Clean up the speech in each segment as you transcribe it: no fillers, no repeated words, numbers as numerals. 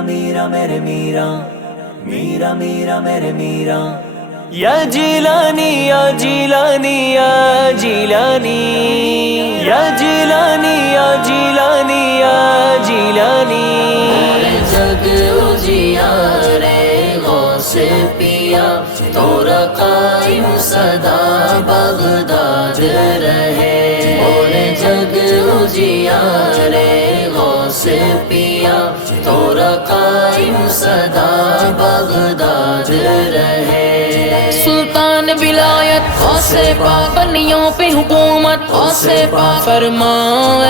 میرا میرا میرے میرا، میرا میرا میرے میرا، یا جیلانی یا جیلانی یا جیلانی، یا جیلانی یا جیلانی یا جیلانی۔ جگ اجیارے غوث پیا، تورا قائم صدا بغداد رہے۔ اور جگ اجیارے غوث پیا، تورا قائم صدا بغداد رہے۔ سلطان ولایت غوث پاک، بنیوں پہ حکومت غوث پاک، فرما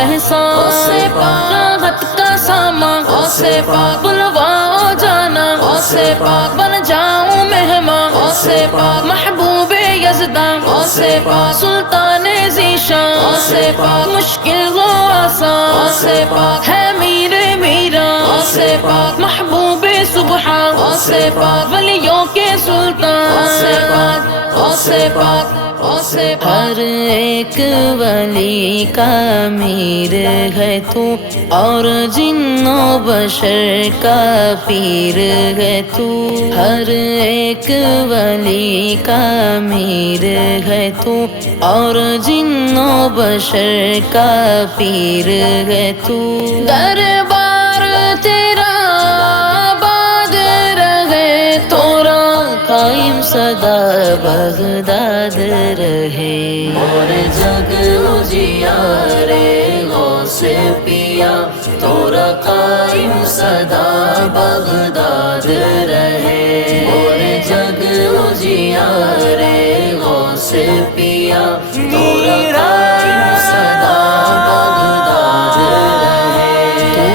احسان غوث پاک، راحت کا سامان غوث پاک، بلوا جانا غوث پاک، بن جاؤں مہمان غوث پاک، محبوب یزداں غوث پاک، سلطان ذیشان غوث پاک، مشکل ہو آسان غوث پاک، ہے میر میرا غوث پاک، محبوب سبحان غوث پاک، ولیوں کے سلطان غوث پاک، غوث پاک، غوث پاک۔ ہر ایک ولی کا امیر ہے تو، اور جن و بشر کا پیر ہے تو، ہر ایک ولی کا امیر ہے تو، اور جن و بشر کا پیر ہے تو، دربار تیرا آباد رہے، تورا قائم صدا بغداد رہے۔ اور جگ اجیارے غوث پیا، تورا قائم صدا بغداد رہے۔ اور جگ اجیارے غوث پیا، تورا قائم صدا بغداد رہے۔ تو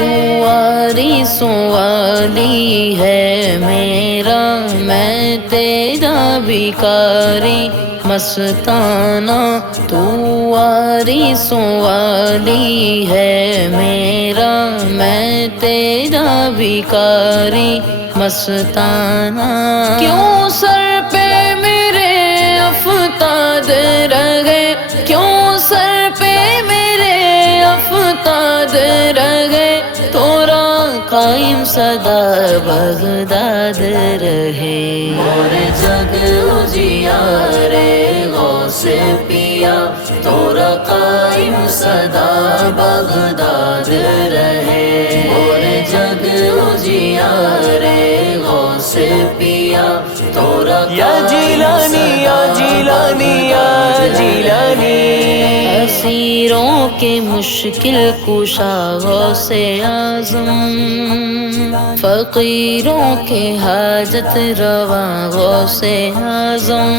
وارث والی ہے میرا، میں تیرا بھکاری مستانہ، تو وارث والی ہے میرا، میں تیرا بھکاری مستانہ۔ کیوں سر پہ میرے افتاد رہے، کیوں سر پہ میرے افتاد رہے، تورا قائم صدا بغداد رہے۔ اور جگ اجیارے غوث پیا، تورا قائم صدا بغداد رہے۔ اور جگ اجیارے غوث پیا، تورا یا جیلانی یا جیلانی یا جیلانی، اسیروں کے مشکل کشا غوث اعظم، فقیروں کے حاجت رواں غوث اعظم،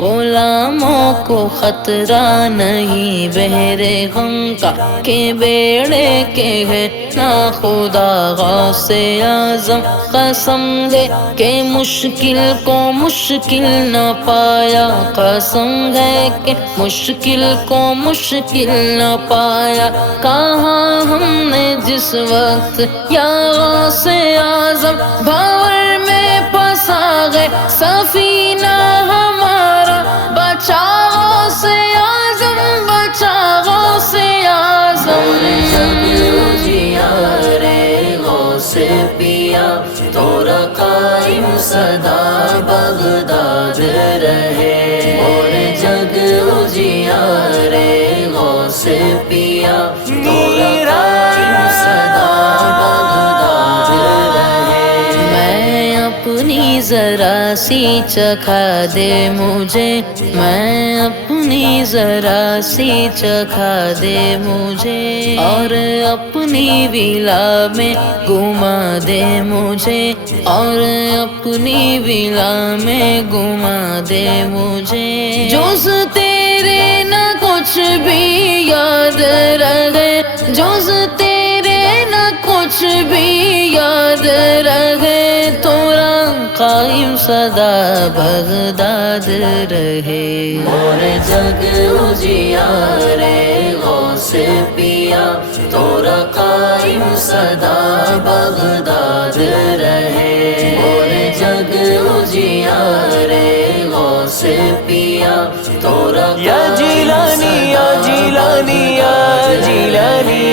غلاموں کو خطرہ نہیں بحر غم کا، کہ بیڑے کے ہے نا خدا غوث اعظم، قسم ہے کہ مشکل کو مشکل نہ پایا، قسم ہے کہ مشکل کو مشکل نہ پایا، کہاں ہم نے جس وقت یا غوث اعظم بھاور میں پھنسا گئے، سفینہ ہمارا بچا غوث اعظم، بچا غوث اعظم۔ جگ اجیارے غوث پیا، تورا قائم صدا بغداد رہے۔ اور جگ اجیارے غوث پیا، تورا قائم صدا بغداد رہے۔ میں اپنی ذرا سی چکھا دے مجھے، میں اپنی ذرا سی چکھا دے مجھے، اور اپنی ولا میں گھما دے مجھے، اور اپنی ولا میں گھما دے مجھے، جز تیرے نہ کچھ بھی یاد رہے، جز تیرے نہ کچھ بھی یاد رہے، تورا قائم صدا بغداد رہے۔ اور جگ اجیارے غوث پیا، تورا قائم صدا بغداد رہے۔ اور جگ اجیارے غوث پیا، تورا یا جیلانی یا جیلانی یا جیلانی۔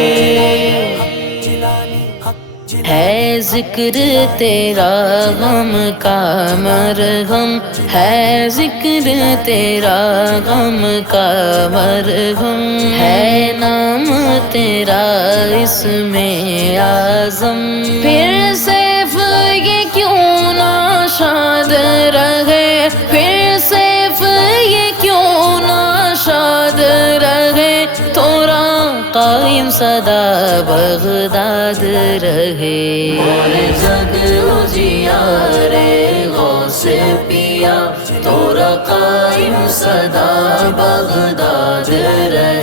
ہے ذکر تیرا غم کا مرہم، ہے ذکر تیرا غم کا مرہم، ہے نام تیرا اس میں اعظم۔ پھر سیف یہ کیوں نہ شاد رہے، پھر سیف یہ کیوں نہ شاد رہے، تھوڑا قائم سدا بغداد رہے۔ اور جگ اجیارے غوث پیا، تھوڑا قائم سدا بغداد رہے۔